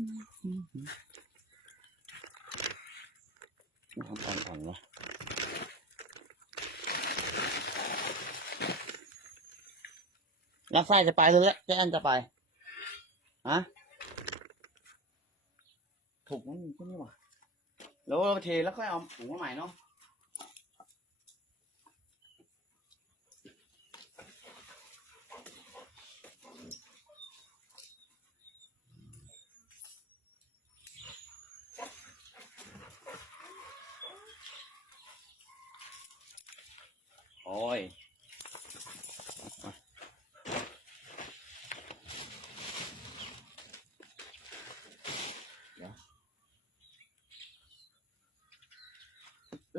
น้ำอ่อนๆเนาะลักไฟจะไปเลยแจ้นจะไปฮะถูกมันก็นี่หว่าแล้วเราเทแล้วค่อยเอาถุงมาใหม่เนาะ โอ้ยมาเดี๋ยว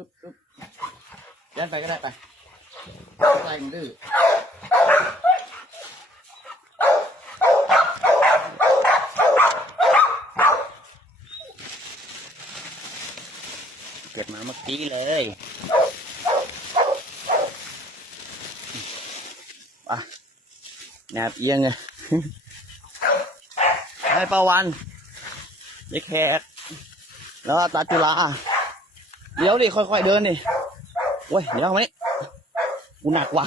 อึ๊บอึ๊บยันไปก็ได้ไปใส่มันดื้อเกิดมาเมื่อกี้เลยอะแนบเอียงไงให้ประวันยายแขกแล้วก็ตาจุฬา เดี๋ยวดิค่อยๆเดินดิเว้ยเดี๋ยวมานี่กูหนักว่ะ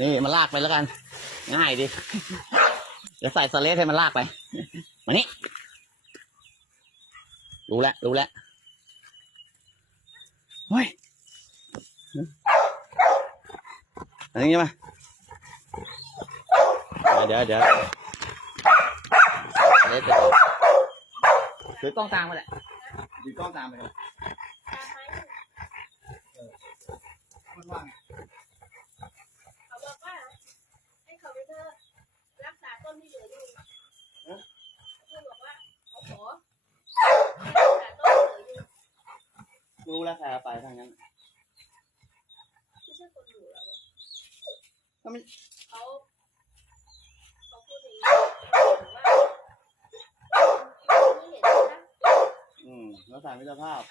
นี่มาลากไปแล้วกัน ง่ายดิเดี๋ยวใส่สเลสให้มันลากไป มานี่รู้แล้วรู้แล้วเฮ้ยอันนี้มาเดี๋ยวเดี๋ยวเดี๋ยวเดี๋ยว ถือกล้องตามมาแหละถือกล้องตามไปครับมันว่าง เขาบอกว่าให้เขาไปเถอะรักษาต้นที่เหลืออยู่เพื่อนบอกว่าเขาขอรักษาต้นที่เหลืออยู่ รู้แล้วใครเอาไปทางนั้น ไม่ใช่คนอยู่แล้วอะ ก็ไม่ เขาเขาพูดอย่างนี้บอกว่าไม่เห็นนะ อืมแล้วสารมิตรภาพ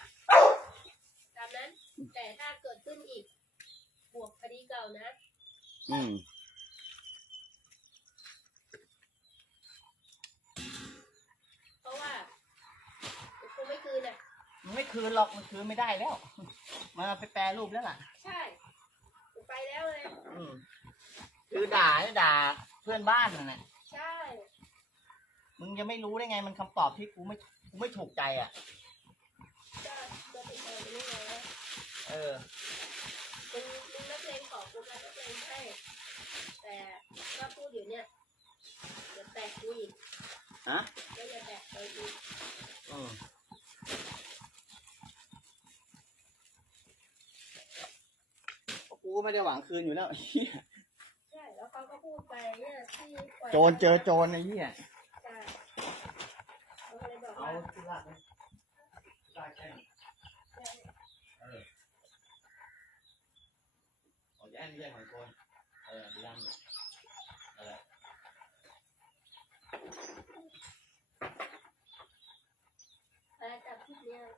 ตามนั้น แต่ถ้าเกิดขึ้นอีก บวกคดีเก่านะ อืมเพราะว่าคงไม่คืนอะ มันไม่คืนหรอกมันคืนไม่ได้แล้ว มันเอาไปแปรรูปแล้วล่ะ ใช่ไปแล้วเลย อืมคือด่าเนี่ยด่าเพื่อนบ้านนั่นแหละใช่ มึงจะไม่รู้ได้ไงมันคำตอบที่กูไม่กูไม่ถูกใจอะ ก็ก็ติดต่อไปนี่ไงว่าเออ มึงมึงนักเลงข อกูมานักเลงให้ แต่ก็พูดอยู่เนี่ยเดี๋ยวแตกกูอีกฮะแล้วจะแตกไปอีกเออกูก็ไม่ได้หวังคืนอยู่แล้วเหี้ยใช่แล้วเขาก็พูดไปเนี่ยที่ปล่อยโจรเจอโจรไอ้เหี้ยใช่เขาก็เลยบอกเอาว่า ที่ลากไหมลากแค่เออ เอาแย่ไม่ใช่ของโจรเออดีดำเนี่ยเออแต่จากคลิปเนี้ย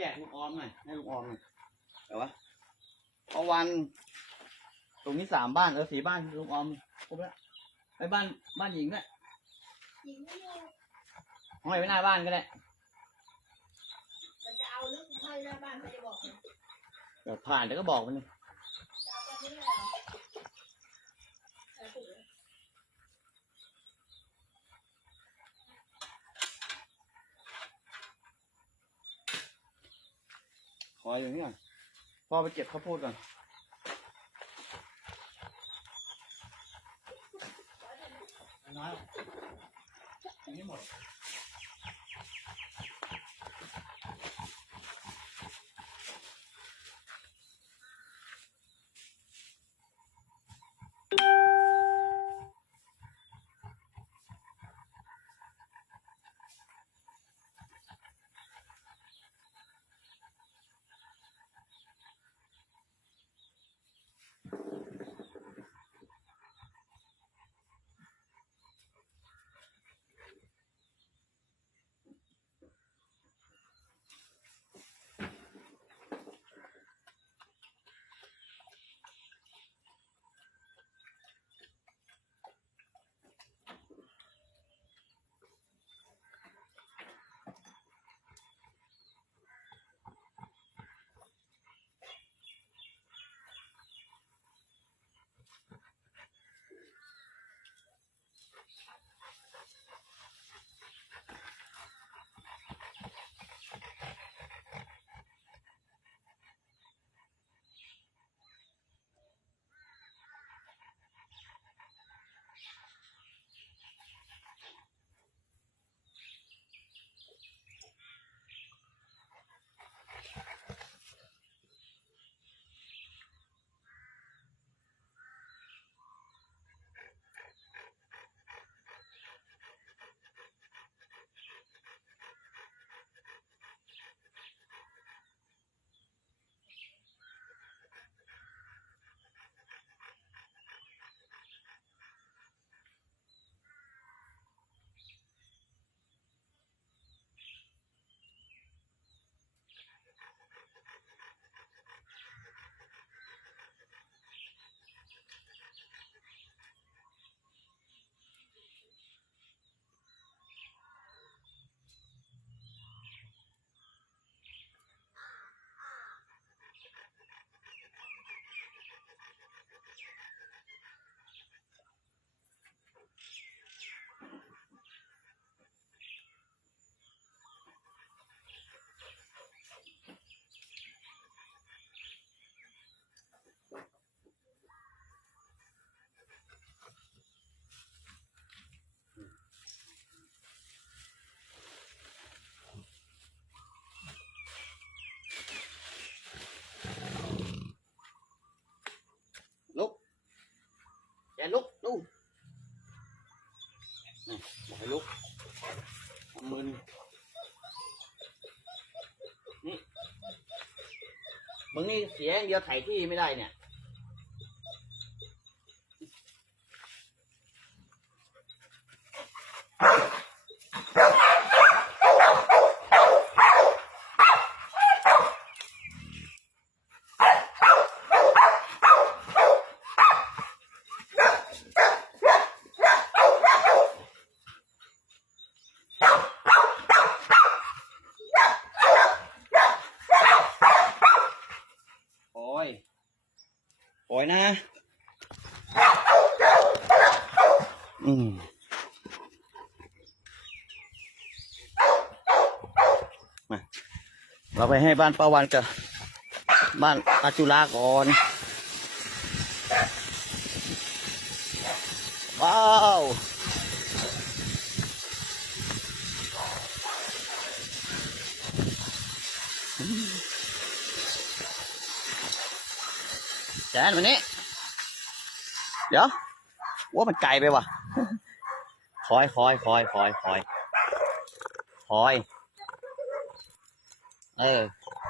ความรู้สึกมันบอกกันอืมเอาใส่ชุดสีแดงด้วยเนี่ยไปเล่นกันหน่อยมีถุงอีกเปล่าวะไปแจกลุงออมหน่อยให้ลุงออมหน่อยแต่ว่าเอาวัน ตรงนี้สามบ้านเออสี่บ้านลุงออมครบแล้วไปบ้านบ้านหญิงด้วยยิงไม่โดนห้อยไว้หน้าบ้านก็ได้มันจะเอาลึกห้อยหน้าบ้านเขาจะบอกมันเดี๋ยวผ่านเดี๋ยวก็บอกมันเลยจะเอาตอนนี้เลยเหรอเอาถูกเลย ขออยู่นี่ก่อนพ่อไปเก็บข้าวโพดก่อนน้อยนี่หมด มึงนี่เสียอย่างเดียวไถที่ไม่ได้เนี่ย โอ้ยโอ้ยนะ อืม มา เรา ไปให้บ้านป้าวันกับบ้านอาจุลาก่อน ว้าวแจนวันนี้ เดี๋ยวว่ามันไกลไปว่ะ คอยคอยคอยคอยคอยคอย เออ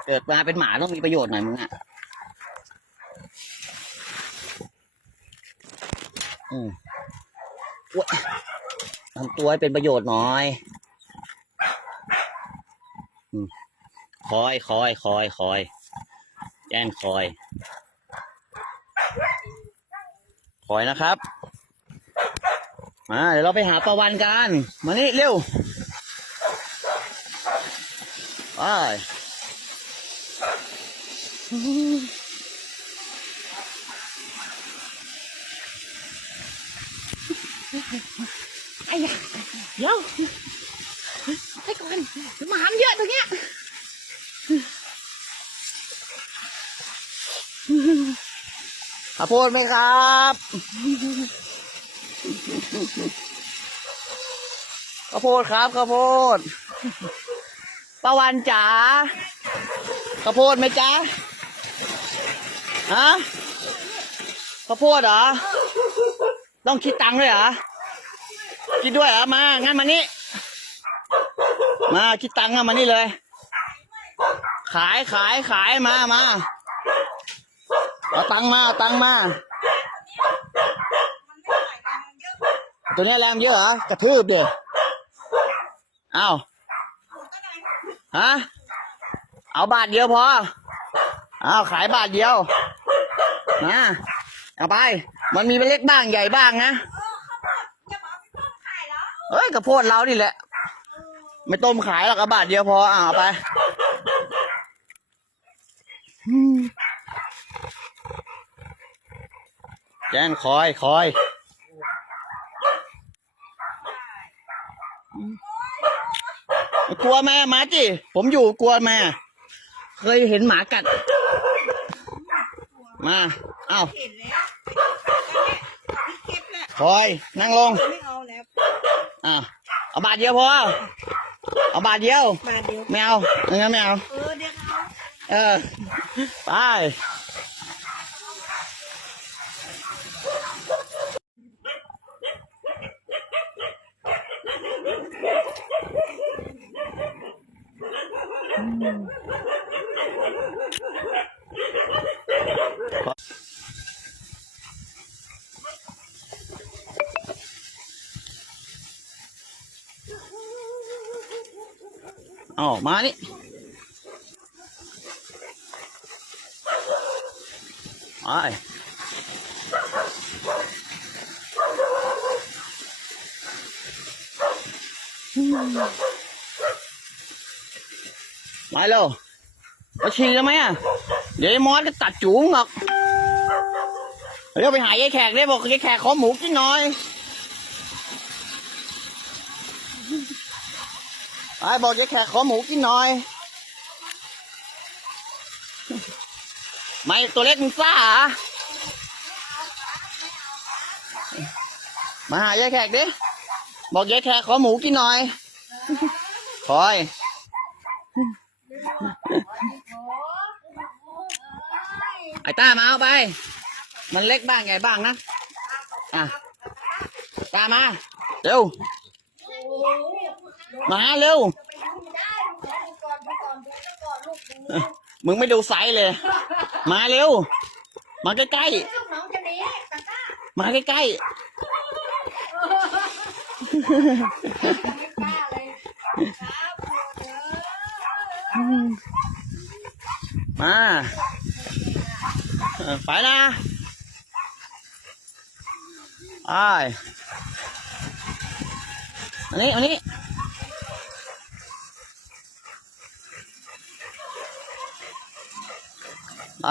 เกิดมาเป็นหมาต้องมีประโยชน์หน่อยมึงอะอืมทำตัวให้เป็นประโยชน์หน่อยอืมคอยคอยคอยคอยแจ้นคอย คอยนะครับ มาเดี๋ยวเราไปหาประวันกัน มานี่เร็ว ไป ไอ้ยะเดี๋ยวให้ก่อนเดี๋ยวหมามันเยอะตรงเนี้ยข้าวโพดไหมครับข้าวโพดครับข้าวโพดประวันจ๋าข้าวโพดไหมจ๊ะ ฮะข้าวโพดเหรอ ต้องคิดตังค์ด้วยเหรอ คิดด้วยเหรอ มา งั้นมานี่ มาคิดตังค์อะมานี่เลย ขายขายขายมามาเอาตังค์มาเอาตังค์มา ตัวนี้แรงเยอะเหรอกระทืบดิเอาฮะ เอาบาทเดียวพอเอาขายบาทเดียว นะเอาไป มันมีเล็กบ้างใหญ่บ้างนะเอ้ยกระโพดเรานี่แหละ ไม่ต้มขายหรอกเอาบาทเดียวพออ่าเอาไปแจ้นคอยคอยกลัวแม่หมาจิ ผมอยู่กลัวแม่ เคยเห็นหมากัด มาเอ้าเห็นแล้วพี่เก็บแหละคอยนั่งลง ไม่เอาแล้วอ่าเอาบาทเดียวพอ เอาบาทเดียวมาเดี๋ยวไม่เอางั้นไม่เอา เออเดี๋ยวเอาเออ ไป เอามานี่ไปมาเร็วมาฉี่ทำไหมอะ เดี๋ยวมอสจะตัดจูงหรอกเร็วไปหายายแขกได้บอกยายแขกขอหมูกินหน่อย ไปบอกยายแขกขอหมูกินหน่อย ไม่ตัวเล็กมึงซ่ามาหายายแขกดิ บอกยายแขกขอหมูกินหน่อย คอย ไอ้ต้ามาเอาไป มันเล็กบ้างใหญ่บ้างนะ อะ ตามา เร็ว มาเร็ว มึงไม่ดูไซส์เลย มาเร็ว มาใกล้ๆ มาใกล้ๆ มาไปนะไอ้อันนี้ อันนี้ ไป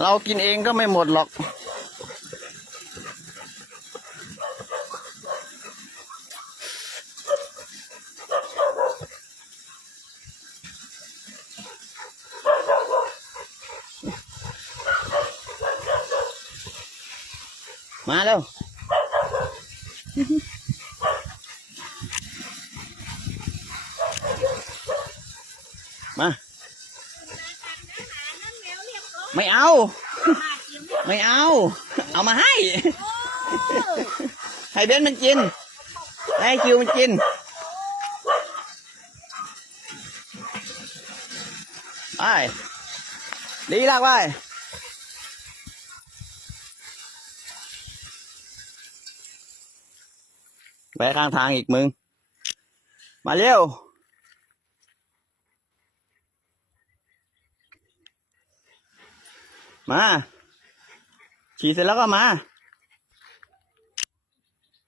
เรากินเองก็ไม่หมดหรอก มาเร็วมา นั่นแมวเรียบร้อย ไม่เอาขาดยังไม่ไม่เอา เอามาให้โอ้ให้เบนมันกิน ให้คิวมันกิน ไป ดีลากไปแวะข้างทางอีกมึง มาเร็ว มา ฉีดเสร็จแล้วก็มา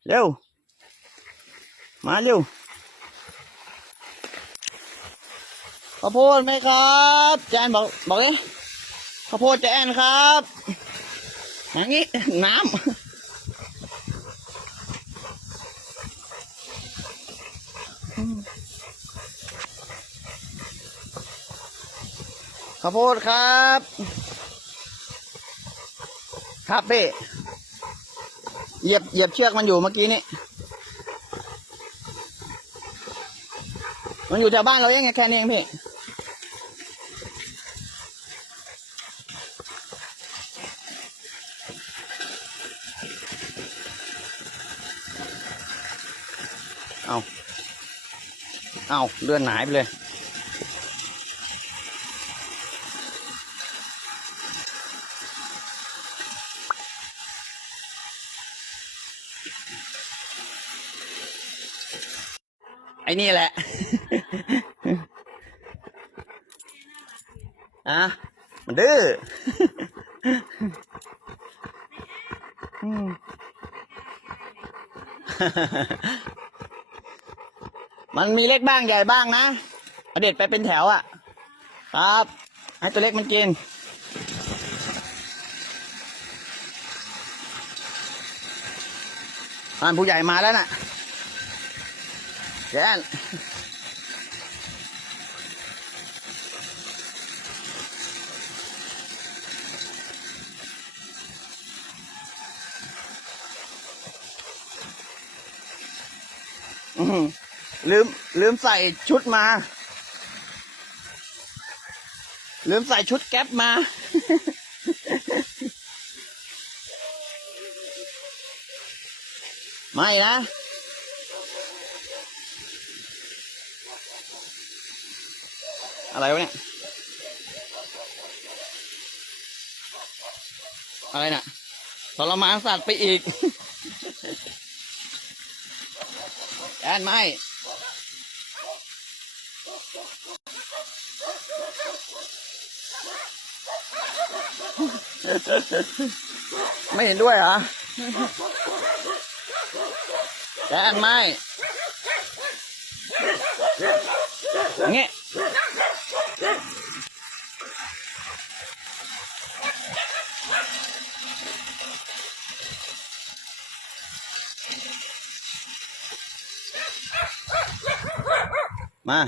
เร็ว มาเร็วข้าวโพดไหมครับแจนบอกบอกเลยข้าวโพดแจนครับอย่างนี้น้ำข้าวโพดครับ ครับพี่เหยียบเหยียบเชือกมันอยู่เมื่อกี้นี่ มันอยู่แถวบ้านเราเองไงแค่นี้เองพี่ เอาเอาเลื่อนหายไปเลย อ้นี่แหละ อะ มันดื้อมันมีเล็กบ้างใหญ่บ้างนะเอาเด็ดไปเป็นแถวอะ ครับ ให้ตัวเล็กมันกิน อ่านผู้ใหญ่มาแล้วน่ะ แจนอื้อหือลืม ลืมใส่ชุดมา ลืมใส่ชุดแก๊ปมา ไม่นะ อะไรวะเนี่ย อะไรน่ะทรมานสัตว์ไปอีก แอนไม่ ไม่เห็นด้วยเหรอแอนไม่เงี้ย มา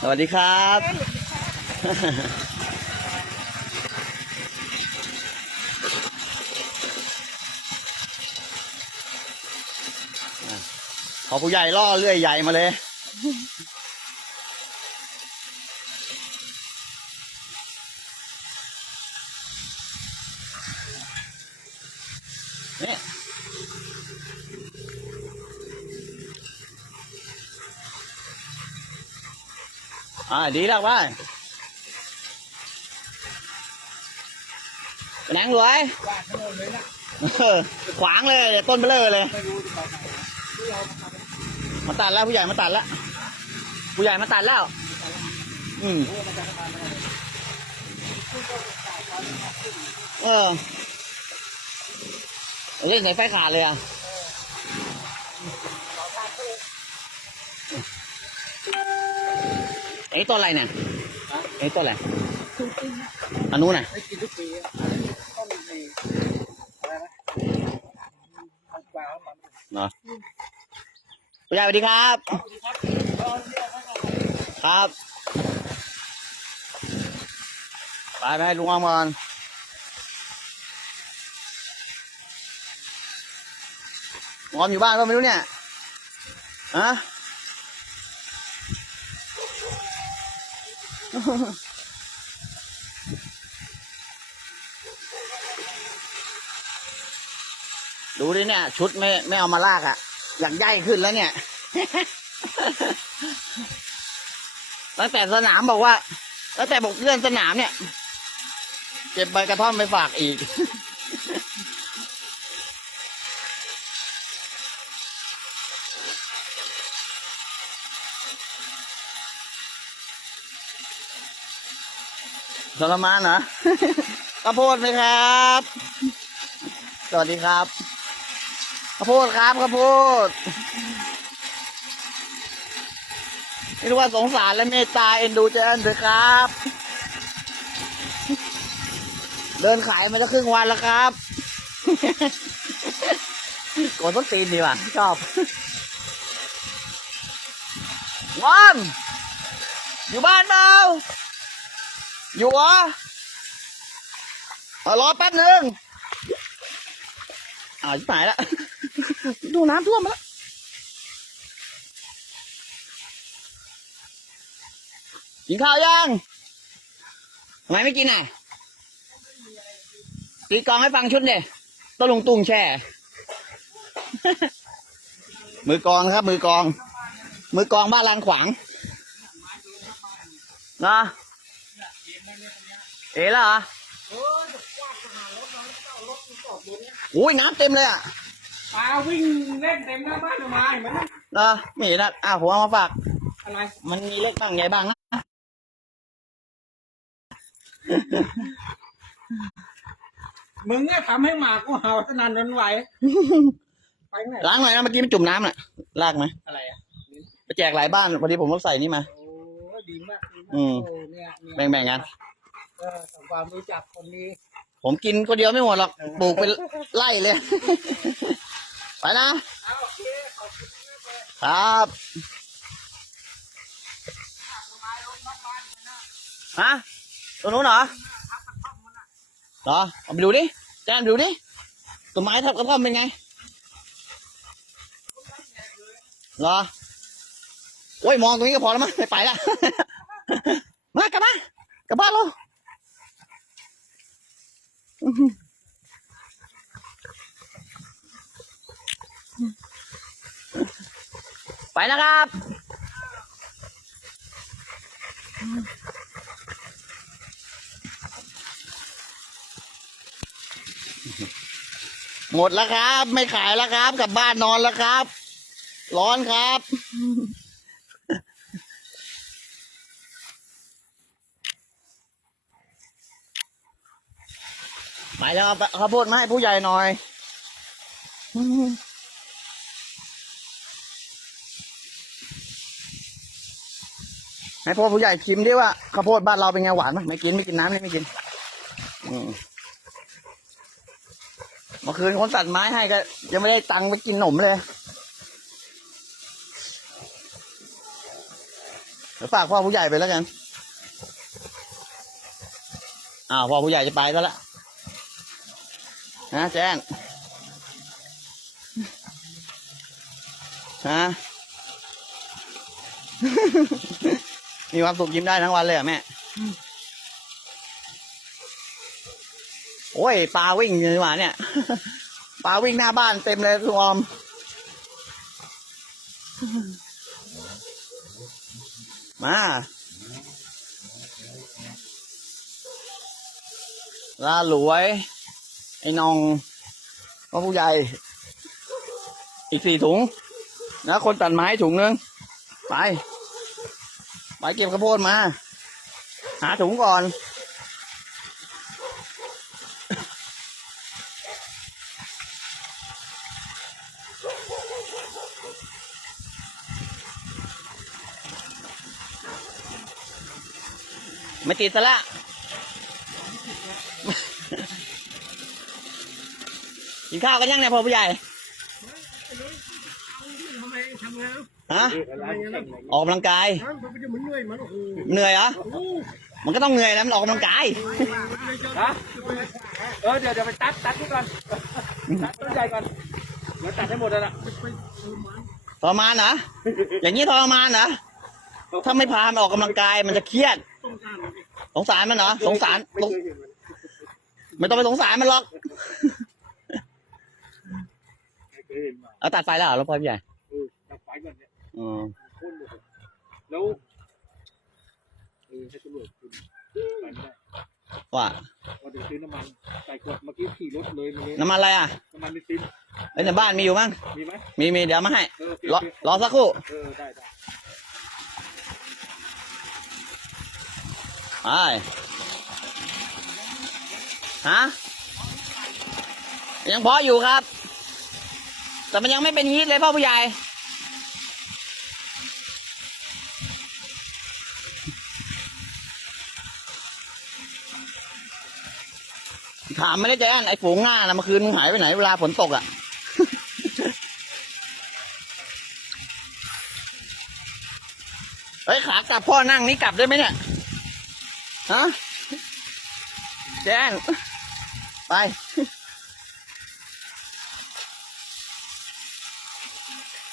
สวัสดีครับ ขอผู้ใหญ่ล่อเลื่อยใหญ่มาเลย นี่อ่าดีแล้วไปหนังรวยว่าขนมเลยนะเออขวางเลย ต้นเบลอเลยไม่รู้จะไปไหนที่เรามาทำมาตัดแล้วผู้ใหญ่มาตัดแล้ว ผู้ใหญ่มาตัดแล้ว อืมรู้ว่ามันจะทำอะไรเออ เล่นไหนไฟขาดเลยอะไอ้ต้นอะไรเนี่ยไอ้ต้นอะไรคือจริงนะอันนู้นน่ะไม่กินทุกปีอะต้องมีอะไรนะมันกวางมันเนาะผู้ใหญ่สวัสดีครับ ครับ ไปไปให้ลุงออมก่อน งออมอยู่บ้านก็ไม่รู้เนี่ยฮะดูดิเนี่ย ชุดไม่ไม่เอามาลากอะ่ะ อย่างใหญ่ขึ้นแล้วเนี่ย ตั้งแต่สนามบอกว่า ตั้งแต่บอกเลื่อนสนามเนี่ย เก็บใบกระท่อมไปฝากอีก ทรมานเหรอข้าวโพดไหมครับ สวัสดีครับข้าวโพดครับข้าวโพดไม่รู้ว่าสงสารและเมตตาเอ็นดูเจนด้วยครับ เดินขายมาจะครึ่งวันแล้วครับโกนต้นตีนดีว่ะชอบงอนอยู่บ้านเปล่า อยู่เหรอเอารอแป๊บหนึ่งอ้าวชิบหายแล้ว ดูน้ำท่วมมาแล้วกินข้าวยังทำไมไม่กินอะตีกลองให้ฟังชุดเดีต้นลงตุงแช่ มือกลองนะครับ มือกลอง มือกลองบ้านลานขวางนะ เอ๋แล้วเหรอเออจะกว้างขนาดรถเราเจ้ารถมันจอดบนเนี้ยอุ้ยน้ำเต็มเลยอะปลาวิ่งเล่นเต็มหน้าบ้านทำไมเหมือนนะไม่เห็นอะอ้าวผมเอามาฝาก อะไรมันมีเล็กบ้างใหญ่บ้างนะ มึงเนี่ยทำให้หมากูเห่าสนั่นนันไหวไปไหนล้างหน่อยนะเมื่อกี้มันจุ่มน้ำน่ะ ลากไหมอะไรอะไปแจกหลายบ้านพอดีผมต้องใส่นี่มา โอ้ดีมากดีมากอืม โอ้เนี่ยเนี่ย แบ่งๆกัน เออทำความรู้จักคนนี้ ผมกินคนเดียวไม่หมดหรอกปลูกเป็นไร่เลย ไปนะ เอาโอเคขอบคุณมากเลยครับฮะตัวนู้นเหรอเหรอเอาไปดูดิแจ้งดูดิต้นไม้ทับกระท่อมเป็นไงเหรอโอ้ยมองตรงนี้ก็พอแล้วมั้งไม่ไปละ มากลับมากลับบ้านเรา ไปนะครับ หมดแล้วครับ ไม่ขายแล้วครับ กลับบ้านนอนแล้วครับ ร้อนครับ ไปแล้วเอาข้าวโพดมาให้ผู้ใหญ่หน่อยให้พ่อผู้ใหญ่ชิมดิว่าข้าวโพดบ้านเราเป็นไงหวานไหมไม่กินไม่กินน้ำนี่ไม่กินเมื่อคืนคนตัดไม้ให้ก็ ยังไม่ได้ตังค์ไปกินขนมเลยเดี๋ยวฝากพ่อผู้ใหญ่ไปแล้วกันอ้าวพ่อผู้ใหญ่จะไปแล้วละ นะแจ้นฮะมีความสุขยิ้มได้ทั้งวันเลยเหรอะแม่ โอ้ยปลาวิ่งอยู่นี่หว่าเนี่ยปลาวิ่งหน้าบ้านเต็มเลยลุงออมมา ลาหลวย ไอ้นองพ่อผู้ใหญ่ อีกสี่ถุงนะคนตัดไม้ถุงนึง ไป ไปเก็บข้าวโพดมา หาถุงก่อน ไม่ติดซะละ กินข้าวกันยังเนี่ยพ่อผู้ใหญ่ทำไมทำไงแล้วฮะทำไมงั้นล่ะออกกำลังกายฮะมันจะเหมือนเหนื่อยมันโอ้โหเหนื่อยเหรอโอ้โหมันก็ต้องเหนื่อยแล้วมันออกกำลังกายฮะเออเดี๋ยวเดี๋ยวไปตัดตัดนี่ก่อนตัดต้นใหญ่ก่อนเดี๋ยวตัดให้หมดแล้วล่ะทรมานเหรออย่างนี้ทรมานเหรอถ้าไม่พามันออกกำลังกายมันจะเครียดต้องการมันสงสารมันเหรอสงสารไม่สงเคยเห็นมันไม่ต้องไปสงสารมันหรอก ไม่ เคยเห็นมาเอาตัดไฟแล้วเหรอแล้วพ่อผู้ใหญ่เออตัดไฟก่อนเนี่ยอืมโค่นหมดเลยแล้วเออให้ตำรวจคุณไปไม่ได้ว่าว่าเดี๋ยวซื้อน้ำมันใส่ขวดเมื่อกี้ขี่รถเลยมาเลยน้ำมันอะไรอะน้ำมันในซิมเอ้ยในบ้านมีอยู่มั้งมีไหมมีมีเดี๋ยวมาให้เออโอเครอโอเครอสักครู่เออได้ได้ไปฮะยังพออยู่ครับ แต่มันยังไม่เป็นฮีทเลยพ่อผู้ใหญ่ ถามไม่ได้ใจอันไอ้ฝูงง่านะเมื่อคืนมึงหายไปไหนเวลาฝนตกอะ่ะ เฮ้ยขากลับพ่อนั่งนี่กลับได้ไหมเนี่ย ฮะแจนไป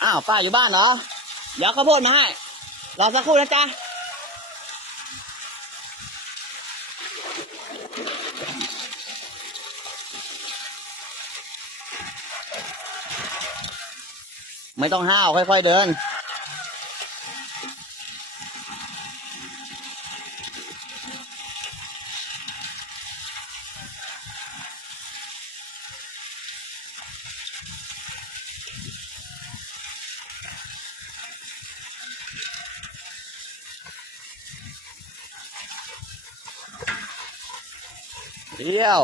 อ้าวป้าอยู่บ้านเหรอ เดี๋ยวข้าวโพดมาให้ รอสักครู่นะจ๊ะ ไม่ต้องห้าวค่อยๆเดิน เดี่ยว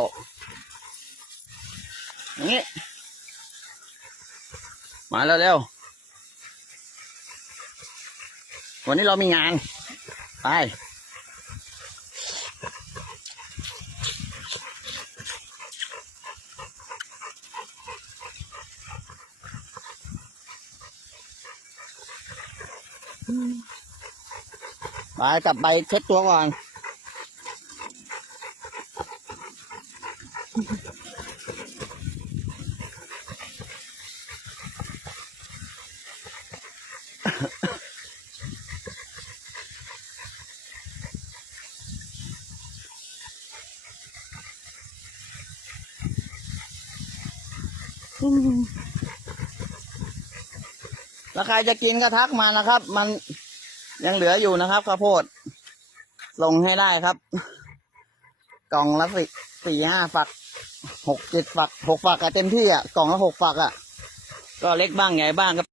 อย่าง นี้ มาแล้วเร็ววันนี้เรามีงาน ไป ไปกลับไปเช็ดตัวก่อน ใครจะกินก็ทักมานะครับ มันยังเหลืออยู่นะครับข้าวโพดส่งให้ได้ครับ กล่องละสี่สี่ห้าฝักหกเจ็ดฝักหกฝักอะเต็มที่อะกล่องละหกฝักอะก็เล็กบ้างใหญ่บ้างครับ